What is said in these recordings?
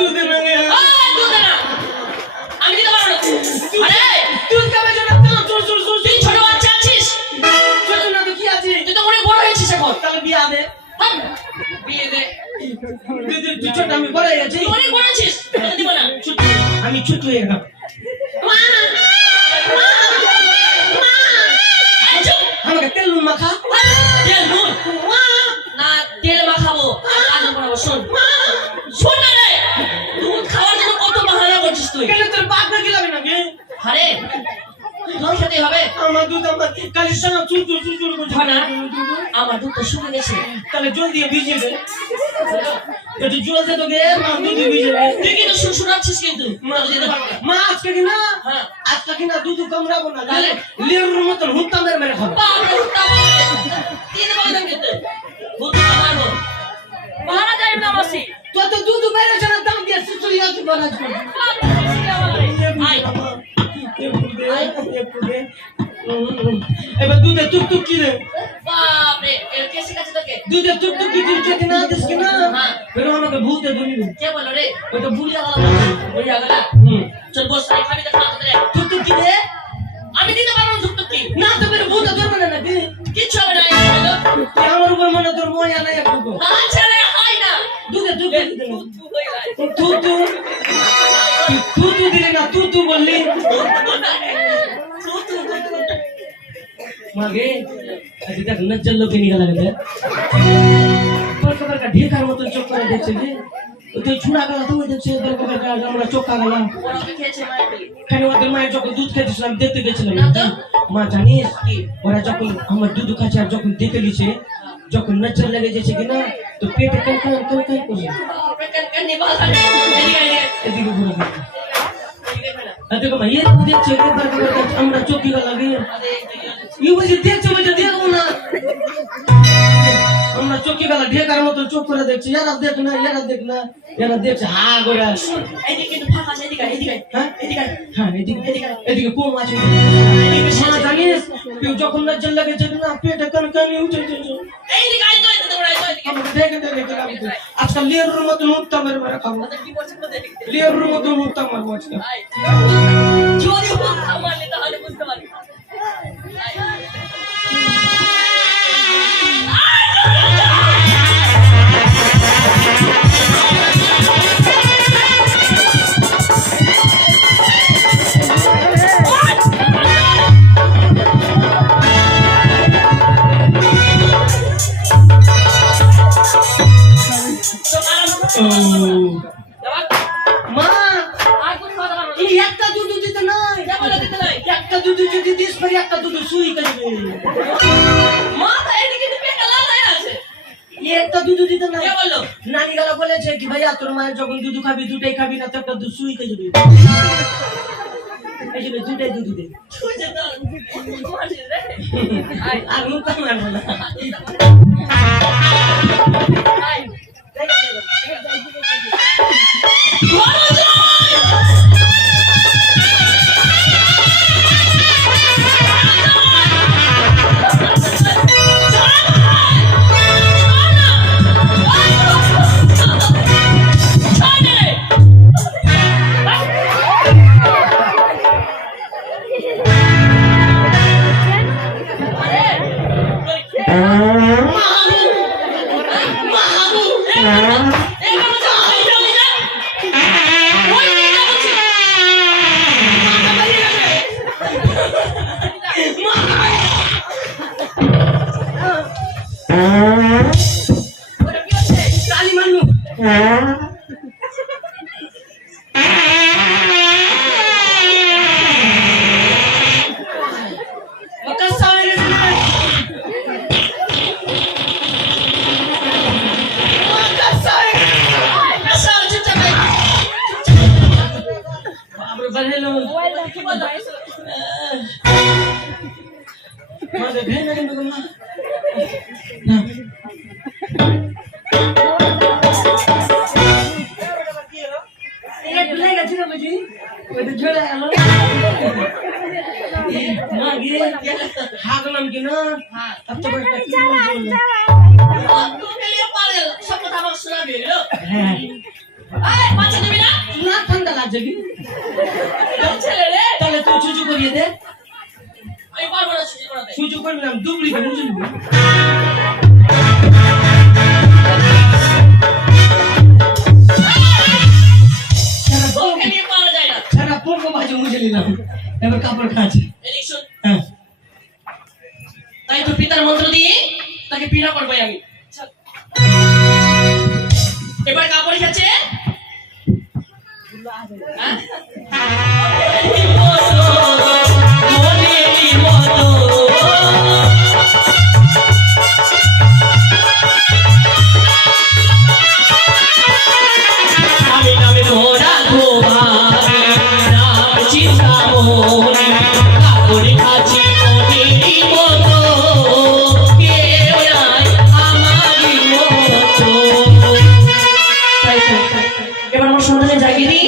দুধে দুধ না আমি দিতে পারব না আরে দুধ খাবে জন্য চুর চুর চুর তুই ছোট বাচ্চা আছিস ছোট না তো কি আছে তুই তো অনেক বড় হয়েছিস এখন তাহলে বিয়া দে বিয়ে দে তুই ছোট আমি বড় হয়ে গেছি অনেক বড় আছিস দিব না আমি ছোট হয়ে গেলাম আমাকে তেল মাখা শোন। শোন না রে। দুধ খাওয়ার জন্য কত বাহানা করছিস তুই? কেন তোর বাপ না গেলাম নাকি আরে দুধ খেতে হবে। আমার দুধ আমার কালির সঙ্গে চুর চুর চুর চুর করছে না? আমার দুধ তো শুকে গেছে। তাহলে জল দিয়ে ভিজিয়ে দে। একটু জল দে তোকে মা দুধ ভিজিয়ে দে। তুই কিন্তু শুন শুনাচ্ছিস কিন্তু। পারব মা আজকে কিনা হ্যাঁ। আজকে কিনা দুধ কামড়াবো না? তাহলে? লেরুর মতন হুত্তা মেরে মেরে খাব। বাপরে উত্তা বলে দিতে পারব না কিন্তু দুধ খাওয়াবো যায় না মাসি। তো তো দুধ বেড়েছে না দাম দিয়ে সুসুরি আছে মারা যায় এবার দুধে টুক টুক কি রে বাপরে এর কে কাছে তোকে? দুধে টুক টুক কি তুই কিনা দিস কিনা হ্যাঁ। বেরো আমাকে ভূতে ধরি কে বলো রে? ওটা বুড়িয়া গেল। বুঝা গেল? হুম। বললি মাগে আজকে দেখ নজ্জল লোকে নিয়ে গেল রে বড়কা বড়কা ঢেকার মতন চোখ করে দেখছে যে ও তো ছুড়া গেল তো দেখছে বড়কা বড়কা আমরা চোখা গেলাম ওরা ওকে খেয়েছে মায়ের পেলে খালি ওদের মায়ের যখন দুধ খেতেছিলাম দেখতে গেছিলাম না তো। মা জানিস কি ওরা যখন আমার দুধ খাচ্ছে আর যখন দেখে নিছে যখন নজর লেগে যাচ্ছে কিনা তো পেটে কান কান কান কান করছে বাপরে বাড়ি আমরা চোখে লাগে আরে এই ই বুঝি দেখছে বুঝে দেখব না। আমরা চোখে গেল ঢেকার মতো চোখ করে দেখছি এরা দেখ না এরা দেখ না এরা দেখছে হা করে এদিকে কিন্তু ফাঁকা আছে এদিকে এদিকে হ্যাঁ? এদিকে হ্যাঁ এদিকে এদিকে কম আছে। মা জানিস? তুই যখন নজর লাগে যে না পেটে কান কানি উঠে উঠে এইদিকে আই তো এদিকে তোমরা আই তো এদিকে আমরা দেখে দেখে গেলাম তো। আজকাল লিয়ার মতো মুক্তা মেরে মেরে খাব তোদের কি করছে তো দেখি লিয়ার মতো মুক্তা মারবো আজকে আই যদি হুক আমারলে তাহলে বুঝতে পারবি একটা দুধ দিতে নাই। কে বলল? নানি গালা বলেছে কি ভাইয়া তোর মায়ের যখন দুধ খাবি দুটাই খাবি না তো একটা দুধ সুই খেয়ে দিবি এই জন্য দুটাই দুধ দে। যে আর মুখ মারবো না। Ah. হ্যাঁ। এই বাচ্চা দিবি না? না ঠান্ডা লাগছে কি? তাহলে তুই চুচু করিয়ে দে। করবি না দুবলি জাগিয়ে দিই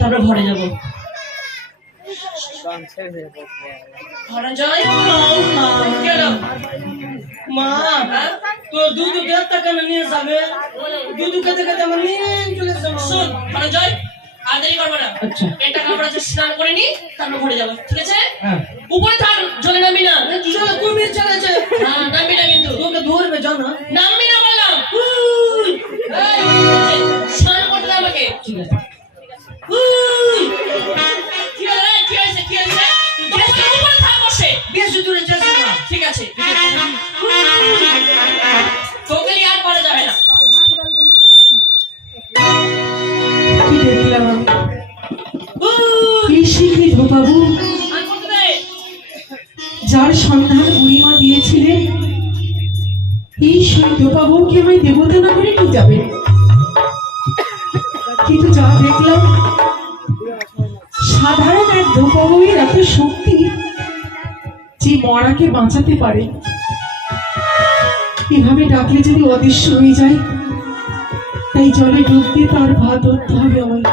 তারপরে ঘরে যাব। ধনঞ্জয় কি মা? তো দুধ দেড়টা কেন নিয়ে যাবে? দুধ খেতে খেতে আমার নিয়ে চলে যাবে শোন ধনঞ্জয় আর দেরি করব না। কাপড় আছে স্নান করে নি তারপর ঘরে যাব। ঠিক আছে? হ্যাঁ। উপরে থাক জলে নামবি না। চলো কুমির চলেছে। হ্যাঁ নামবি না কিন্তু বাবু যার সন্ধান বুড়িমা দিয়েছিলেন, এই সৈন্যবাবুকে আমায় দেবতা না করে কি যাবে? কিন্তু যা দেখলাম, সাধারণ এক ধোপাবুয়ের এত শক্তি যে মরাকে বাঁচাতে পারে। এভাবে ডাকলে যদি অদৃশ্য হয়ে যায়, তাই জলে ডুব দিয়ে তার ভাত হবে আমায়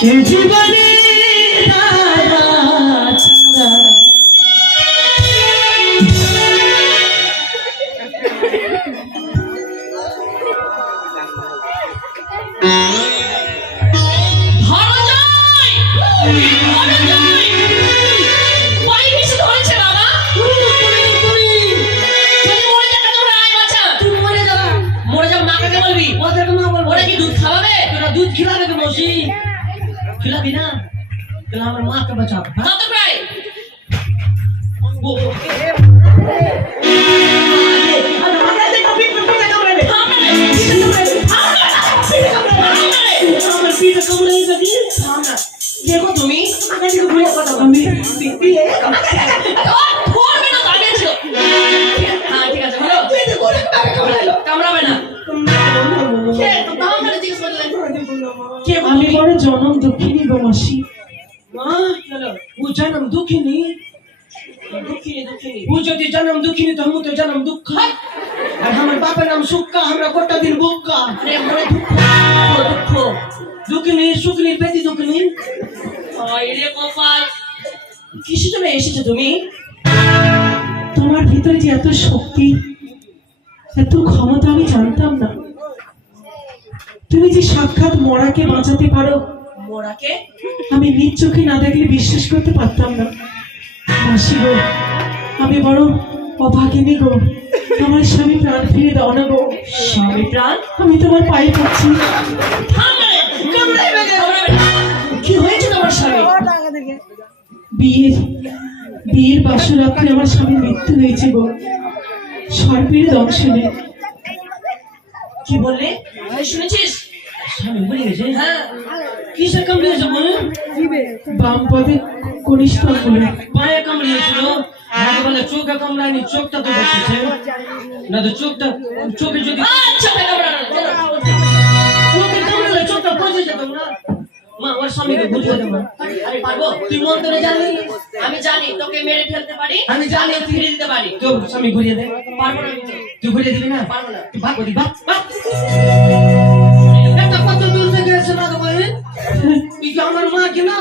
এ জীবনে খিলাবি না তাহলে আমার মাকে বাঁচাও হ্যাঁ? দাও তো প্রায়। থাম না রে, থাম না রে, গো মাসি। মা ও জনম দুঃখিনী। দুঃখিনী, দুঃখিনী। ও যদি জনম দুঃখিনী তো আমি তো জনম দুঃখ। আর আমার বাপের নাম সুক্কা আমরা কটা দিন বুক্কা। আরে, দুঃখ, দুঃখ, দুঃখ। দুঃখিনী সুখিনী পেতি দুঃখিনী। রে কপাল। কিসের জন্য এসেছ তুমি? তোমার ভিতরে যে এত শক্তি এত ক্ষমতা আমি জানতাম না। তুমি যে সাক্ষাৎ মরাকে বাঁচাতে পারো মোরাকে আমি নিজ চোখে না দেখলে বিশ্বাস করতে পারতাম না। মাসি গো আমি বড় অভাগিনী গো। আমার স্বামী প্রাণ ফিরে দাও না গো। স্বামী প্রাণ? আমি তোমার পায়ে পড়ছি। কি হয়েছে তোমার স্বামী? বিয়ের বিয়ের বাসর রাত্রে আমার স্বামীর মৃত্যু হয়েছে গো। সর্পের দংশনে কি বললে? শুনেছিস? স্বামী মরে গেছে। হ্যাঁ। কিসে কামড়িয়েছে বল বাম পদে কনিষ্ঠ বলে পায়ে কামড়িয়েছিল বলে চোখে কামড়ায়নি চোখটা তো বসেছে না তো চোখটা চোখে যদি আচ্ছা চোখে কামড়ালে চোখটা বসে যেত না। মা ওর স্বামীকে বুঝিয়ে দেবো আরে পারব? তুই মন্ত্রে জানি? আমি জানি তোকে মেরে ফেলতে পারি। আমি জানি ফিরে দিতে পারি। স্বামী ঘুরিয়ে দে। পারব না তুই ঘুরিয়ে দিবি না? পারব না। তুই ভাগ করি ভাগ। ভাগ তুই কি আমার মা কি না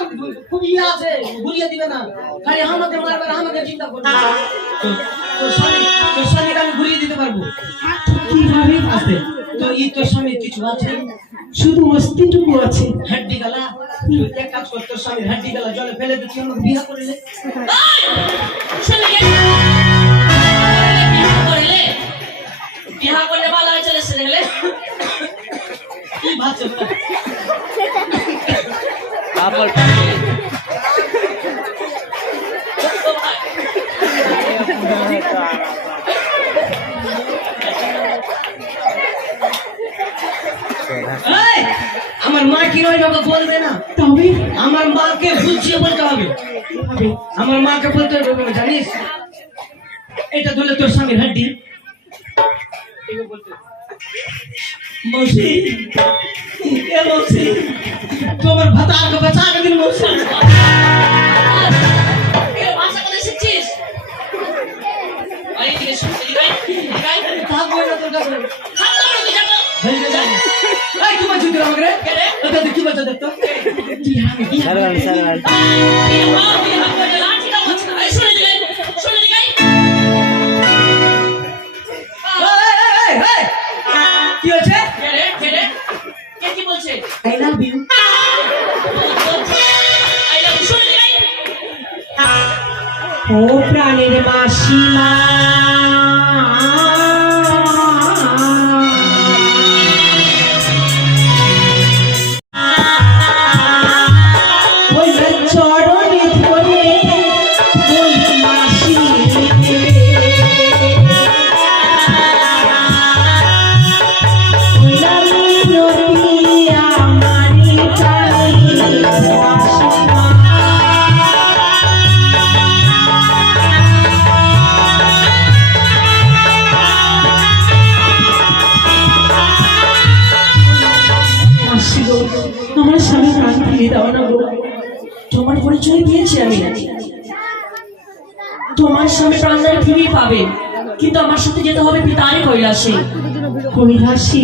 খুব ইয়ে আছে ঘুরিয়ে দিবে না। খালি আমাকে মারবে আমাকে চিন্তা করবে। তোর স্বামী তোর স্বামীকে আমি ঘুরিয়ে দিতে পারব। কীভাবে আসতে তো এই তোর স্বামী কিছু আছে? শুধু অস্থিটুকু আছে। হাড্ডি গালা তুই এক কাজ কর তোর স্বামীর হাড্ডি গালা জলে ফেলে দে তুই আমাকে বিয়ে করে নে? করলে করলে ভালো হয়ে চলে এসে দেখলে কি ভাবছ তোরা? ও ভাই, এই, আমার মা কি নয় বাবা বলবে না? তবে? আমার মাকে বুঝিয়ে বলতে হবে। আমার মাকে বলতে হবে জানিস? এটা ধরলে তোর স্বামীর হাড্ডি। মৌসি এ মৌসি। তোমার ভাতা আগে বাঁচা আগে দিন মৌসি এর ভাষা কোথায় শিখছিস? আরে এদিকে শোন, এদিকে আয়, এদিকে আয়। থাকব না তোর কাছে হাত নামানো তুই জানো? হয়ে গেছে এই কি বলছিস তুই আমাকে রে কে রে? ওটা তুই কি বলছিস দেখতো কি হামি কি হামি পাবে। কিন্তু আমার সাথে যেতে হবে পিতারে কৈলাসে। কৈলাসী